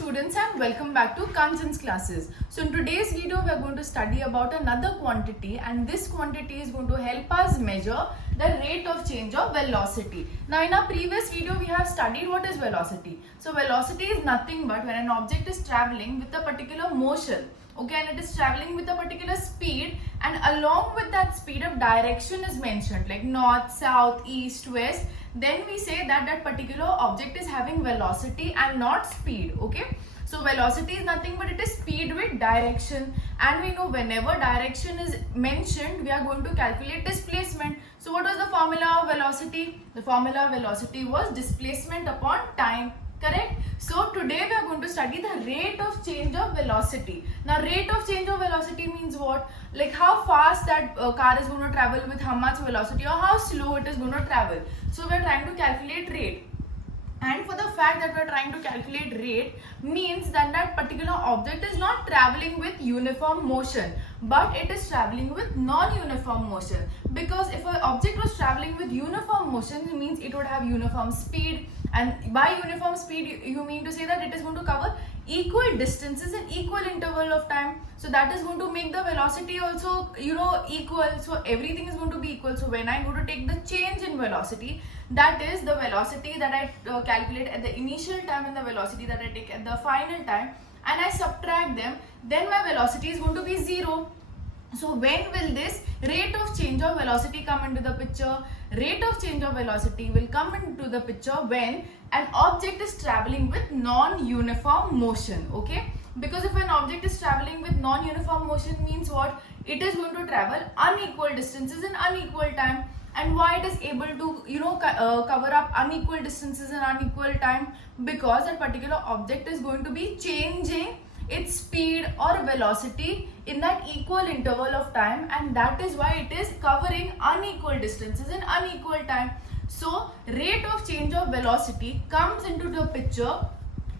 students, and welcome back to Kanchan's classes. So in today's video we are going to study about another quantity, and this quantity is going to help us measure the rate of change of velocity. Now in our previous video we have studied what is velocity. So velocity is nothing but when an object is traveling with a particular motion, okay, and it is traveling with a particular speed, and along with that speed of direction is mentioned like north, south, east, west, then we say that that particular object is having velocity and not speed. Okay, so velocity is nothing but it is speed with direction, and we know whenever direction is mentioned we are going to calculate displacement. So what was the formula of velocity? The formula of velocity was displacement upon time. Correct? So today we are going to study the rate of change of velocity. Now rate of change of velocity means what? Like how fast that car is going to travel with how much velocity, or how slow it is going to travel. So we are trying to calculate rate. And for the fact that we are trying to calculate rate means that that particular object is not traveling with uniform motion, but it is traveling with non-uniform motion. Because if an object was traveling with uniform motion, it means it would have uniform speed, and by uniform speed you mean to say that it is going to cover equal distances in equal interval of time. So that is going to make the velocity also equal. So everything is going to be equal. So when I go to take the change in velocity, that is the velocity that I calculate at the initial time and the velocity that I take at the final time, and I subtract them, then my velocity is going to be 0. So when will this rate of change of velocity come into the picture? Rate of change of velocity will come into the picture when an object is traveling with non-uniform motion. Okay, because if an object is traveling with non-uniform motion means what? It is going to travel unequal distances in unequal time. And why it is able to cover up unequal distances in unequal time? Because that particular object is going to be changing its speed or velocity in that equal interval of time, and that is why it is covering unequal distances in unequal time. So rate of change of velocity comes into the picture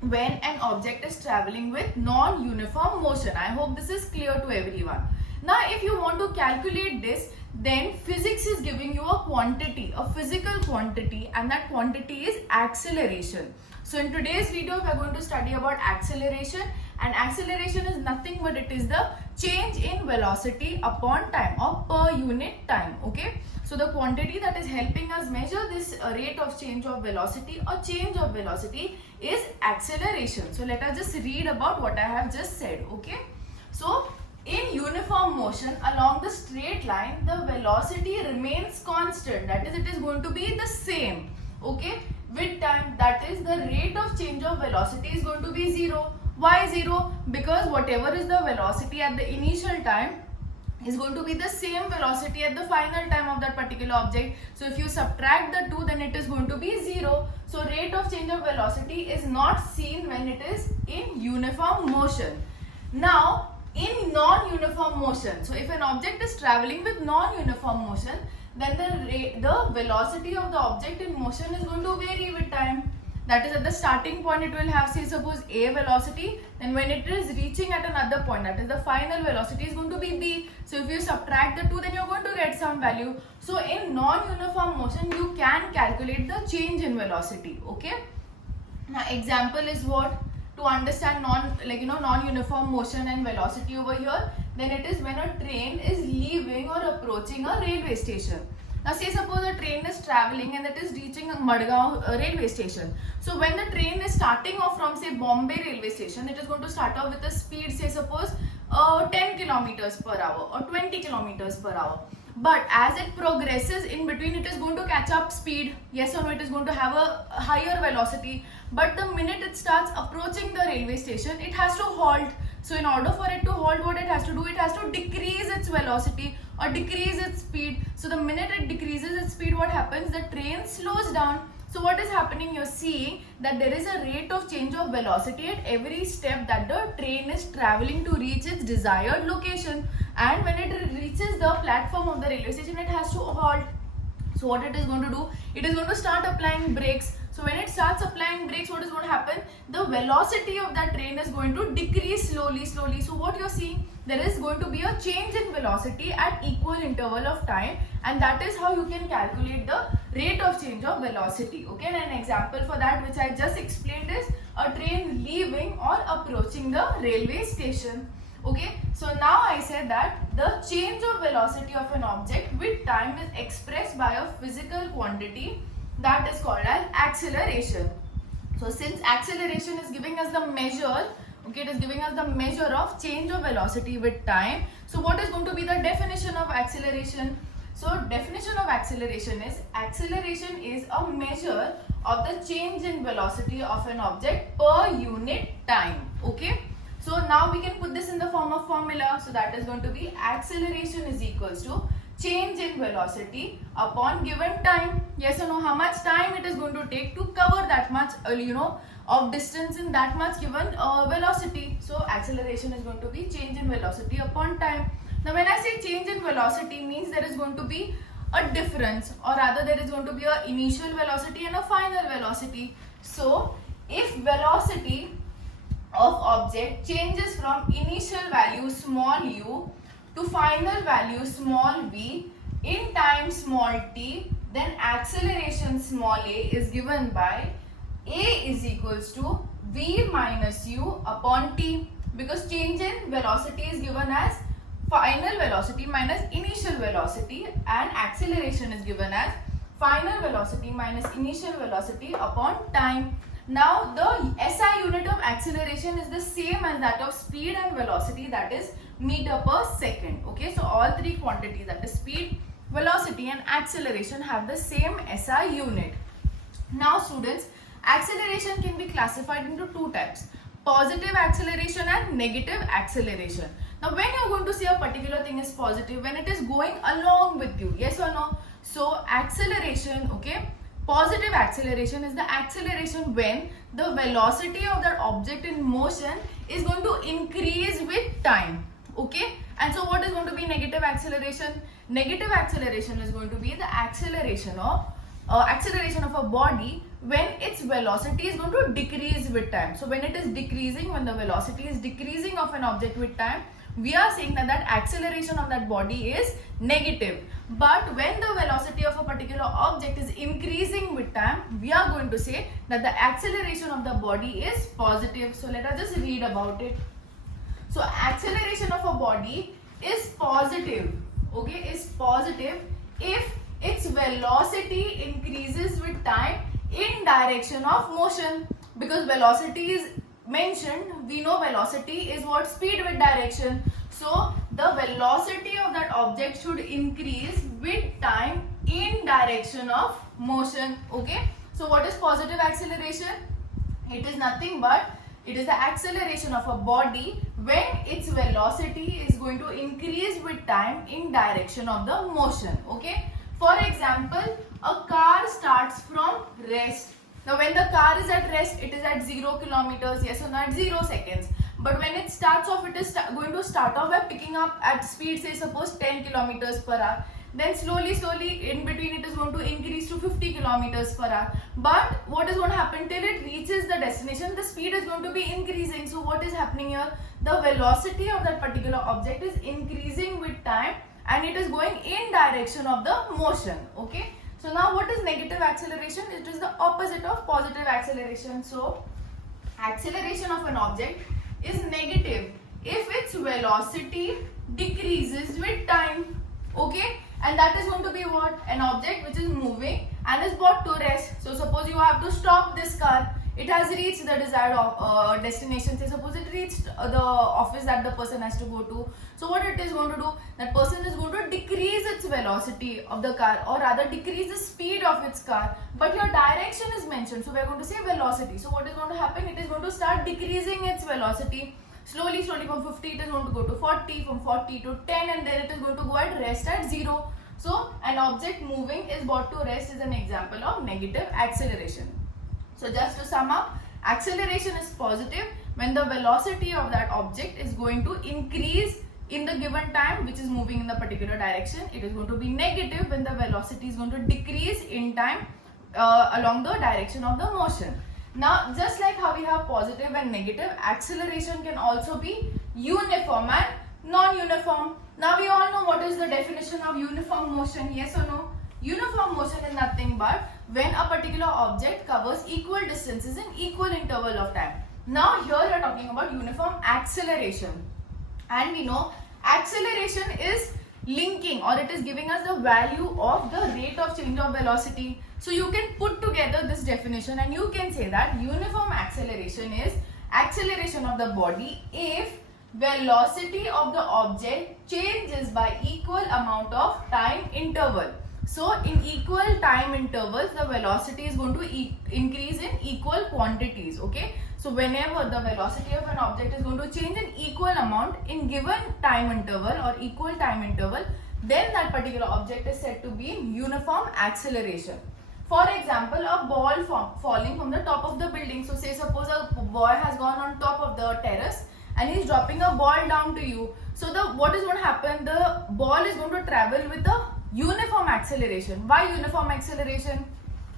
when an object is traveling with non-uniform motion. I hope this is clear to everyone. Now if you want to calculate this, then physics is giving you a quantity, a physical quantity, and that quantity is acceleration. So in today's video we are going to study about acceleration, and acceleration is nothing but it is the change in velocity upon time or per unit time. Okay, so the quantity that is helping us measure this rate of change of velocity or change of velocity is acceleration. So let us just read about what I have just said. Okay, so in uniform motion along the straight line, the velocity remains constant, that is it is going to be the same, okay, with time. That is the rate of change of velocity is going to be 0. Why 0? Because whatever is the velocity at the initial time is going to be the same velocity at the final time of that particular object. So if you subtract the two, then it is going to be 0. So rate of change of velocity is not seen when it is in uniform motion. Now in non-uniform motion, so if an object is traveling with non-uniform motion, then the velocity of the object in motion is going to vary with time. That is, at the starting point it will have, say suppose a velocity, then when it is reaching at another point, that is the final velocity is going to be b. So if you subtract the two, then you are going to get some value. So in non-uniform motion you can calculate the change in velocity. Okay, now example is what? To understand non-uniform motion and velocity over here, then it is when a train is leaving or approaching a railway station. Now say suppose a train is traveling and it is reaching Madgaon railway station. So when the train is starting off from say Bombay railway station, it is going to start off with a speed, say suppose 10 kilometers per hour or 20 kilometers per hour. But as it progresses in between, it is going to catch up speed. Yes or no, it is going to have a higher velocity. But the minute it starts approaching the railway station, it has to halt. So in order for it to halt, what it has to do? It has to decrease its velocity or decrease its speed. So the minute it decreases its speed, what happens? The train slows down. So what is happening? You're seeing that there is a rate of change of velocity at every step that the train is traveling to reach its desired location. And when it reaches the platform of the railway station, it has to halt. So what it is going to do? It is going to start applying brakes. So when it starts applying brakes, what is going to happen? The velocity of that train is going to decrease slowly. So what you're seeing, there is going to be a change in velocity at equal interval of time, and that is how you can calculate the rate of change of velocity. Okay, and an example for that which I just explained is a train leaving or approaching the railway station. Okay, so now I said that the change of velocity of an object with time is expressed by a physical quantity that is called as acceleration. So since acceleration is giving us the measure, okay, it is giving us the measure of change of velocity with time. So what is going to be the definition of acceleration? So definition of acceleration is a measure of the change in velocity of an object per unit time. Okay. So now we can put this in the form of formula. So that is going to be acceleration is equals to change in velocity upon given time. Yes or no? How much time it is going to take to cover that much, of distance in that much given velocity. So acceleration is going to be change in velocity upon time. Now when I say change in velocity means there is going to be a difference, or rather there is going to be a initial velocity and a final velocity. So if velocity of object changes from initial value small u to final value small v in time small t, then acceleration small a is given by a is equals to v minus u upon t, because change in velocity is given as final velocity minus initial velocity and acceleration is given as final velocity minus initial velocity upon time. Now the SI unit of acceleration is the same as that of speed and velocity, that is meter per second. Okay, so all three quantities, that is speed, velocity and acceleration, have the same SI unit. Now students, acceleration can be classified into two types: positive acceleration and negative acceleration. Now when you are going to say a particular thing is positive, when it is going along with you, yes or no? So acceleration, okay, positive acceleration is the acceleration when the velocity of that object in motion is going to increase with time. Okay, and so what is going to be negative acceleration? Negative acceleration is going to be the acceleration of a body when its velocity is going to decrease with time. So when it is decreasing, when the velocity is decreasing of an object with time, we are saying that acceleration of that body is negative. But when the velocity of a particular object is increasing with time, we are going to say that the acceleration of the body is positive. So let us just read about it. So acceleration of a body is positive, okay, is positive if its velocity increases with time in direction of motion. Because velocity is mentioned, we know velocity is what? Speed with direction. So the velocity of that object should increase with time in direction of motion. Okay, so what is positive acceleration? It is nothing but it is the acceleration of a body when its velocity is going to increase with time in direction of the motion. Okay, for example, a car starts from rest. Now when the car is at rest, it is at 0 kilometers, yes or no, at 0 seconds. But when it starts off, it is going to start off by picking up at speed, say suppose 10 kilometers per hour. Then slowly in between it is going to increase to 50 kilometers per hour. But what is going to happen till it reaches the destination? The speed is going to be increasing. So what is happening here? The velocity of that particular object is increasing with time and it is going in direction of the motion. Okay. So now what is negative acceleration? It is the opposite of positive acceleration. So acceleration of an object is negative if its velocity decreases with time. Okay, and that is going to be what? An object which is moving and is brought to rest. So suppose you have to stop this car. It has reached the desired destination. Say suppose it reached the office that the person has to go to. So what it is going to do? That person is going to decrease its velocity of the car, or rather decrease the speed of its car. But your direction is mentioned. So we are going to say velocity. So what is going to happen? It is going to start decreasing its velocity. Slowly from 50 it is going to go to 40, from 40 to 10, and then it is going to go at rest at 0. So an object moving is brought to rest is an example of negative acceleration. So just to sum up, acceleration is positive when the velocity of that object is going to increase in the given time which is moving in the particular direction. It is going to be negative when the velocity is going to decrease in time along the direction of the motion. Now just like how we have positive and negative, acceleration can also be uniform and non-uniform. Now we all know what is the definition of uniform motion, yes or no? Uniform motion is nothing but when a particular object covers equal distances in equal interval of time. Now here we are talking about uniform acceleration, and we know acceleration is linking, or it is giving us the value of the rate of change of velocity. So you can put together this definition and you can say that uniform acceleration is acceleration of the body if velocity of the object changes by equal amount of time interval. So in equal time intervals, the velocity is going to increase in equal quantities. Okay, so whenever the velocity of an object is going to change in equal amount in given time interval or equal time interval, then that particular object is said to be in uniform acceleration. For example, a ball falling from the top of the building. So say suppose a boy has gone on top of the terrace and he is dropping a ball down to you. So what is going to happen? The ball is going to travel with a uniform acceleration. Why uniform acceleration?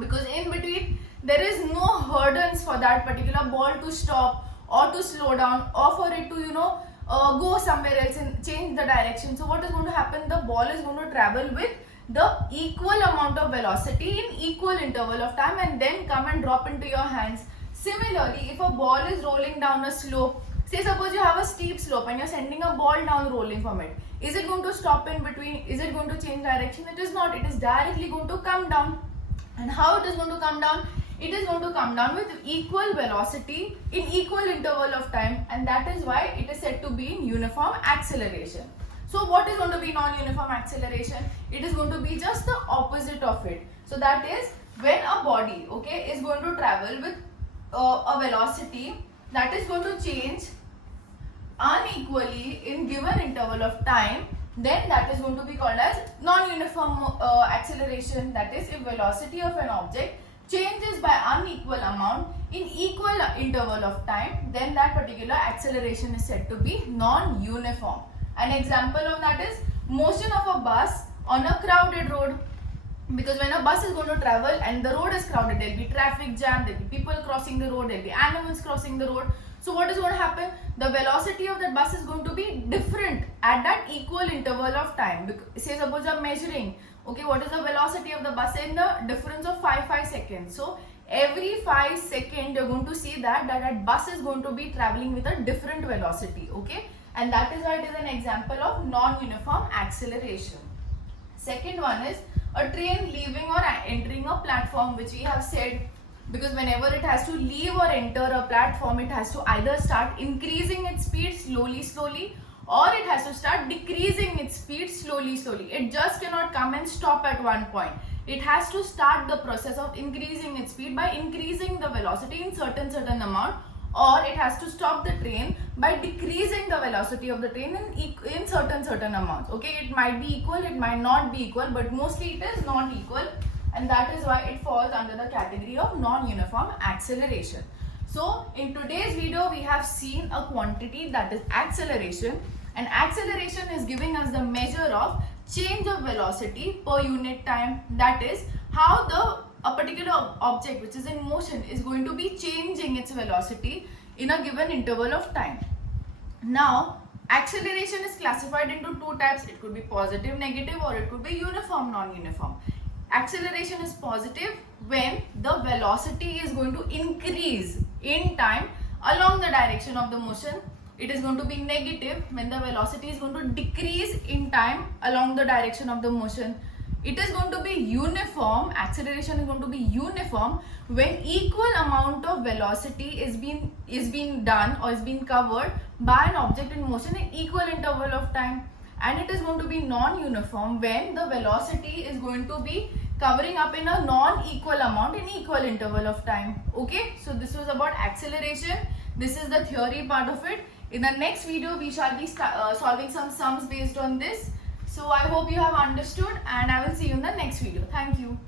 Because in between there is no hurdles for that particular ball to stop or to slow down or for it to go somewhere else and change the direction. So what is going to happen? The ball is going to travel with the equal amount of velocity in equal interval of time and then come and drop into your hands. Similarly, if a ball is rolling down a slope, say suppose you have a steep slope and you're sending a ball down rolling from it, is it going to stop in between? Is it going to change direction? It is not. It is directly going to come down. And how it is going to come down? It is going to come down with equal velocity in equal interval of time, and that is why it is said to be in uniform acceleration. So what is going to be non-uniform acceleration? It is going to be just the opposite of it. So that is when a body, okay, is going to travel with a velocity that is going to change unequally in given interval of time, then that is going to be called as non-uniform acceleration. That is, if velocity of an object changes by unequal amount in equal interval of time, then that particular acceleration is said to be non-uniform. An example of that is motion of a bus on a crowded road. Because when a bus is going to travel and the road is crowded, there will be traffic jam, there will be people crossing the road, there will be animals crossing the road. So what is going to happen? The velocity of that bus is going to be different at that equal interval of time. Say suppose you are measuring, okay, what is the velocity of the bus in the difference of 5 seconds. So every 5 seconds you are going to see that bus is going to be traveling with a different velocity. Okay, and that is why it is an example of non-uniform acceleration. Second one is a train leaving or entering a platform, which we have said, because whenever it has to leave or enter a platform, it has to either start increasing its speed slowly or it has to start decreasing its speed slowly. It just cannot come and stop at one point. It has to start the process of increasing its speed by increasing the velocity in certain amount, or it has to stop the train by decreasing the velocity of the train in certain amounts. Okay, it might be equal, it might not be equal, but mostly it is not equal, and that is why it falls under the category of non-uniform acceleration. So in today's video we have seen a quantity, that is acceleration, and acceleration is giving us the measure of change of velocity per unit time. That is how a particular object which is in motion is going to be changing its velocity in a given interval of time. Now acceleration is classified into two types. It could be positive, negative, or it could be uniform, non-uniform. Acceleration is positive when the velocity is going to increase in time along the direction of the motion. It is going to be negative when the velocity is going to decrease in time along the direction of the motion. It is going to be uniform, acceleration is going to be uniform when equal amount of velocity is being done or is being covered by an object in motion in equal interval of time. And it is going to be non-uniform when the velocity is going to be covering up in a non-equal amount in equal interval of time. Okay, so this was about acceleration. This is the theory part of it. In the next video we shall be solving some sums based on this. So I hope you have understood, and I will see you in the next video. Thank you.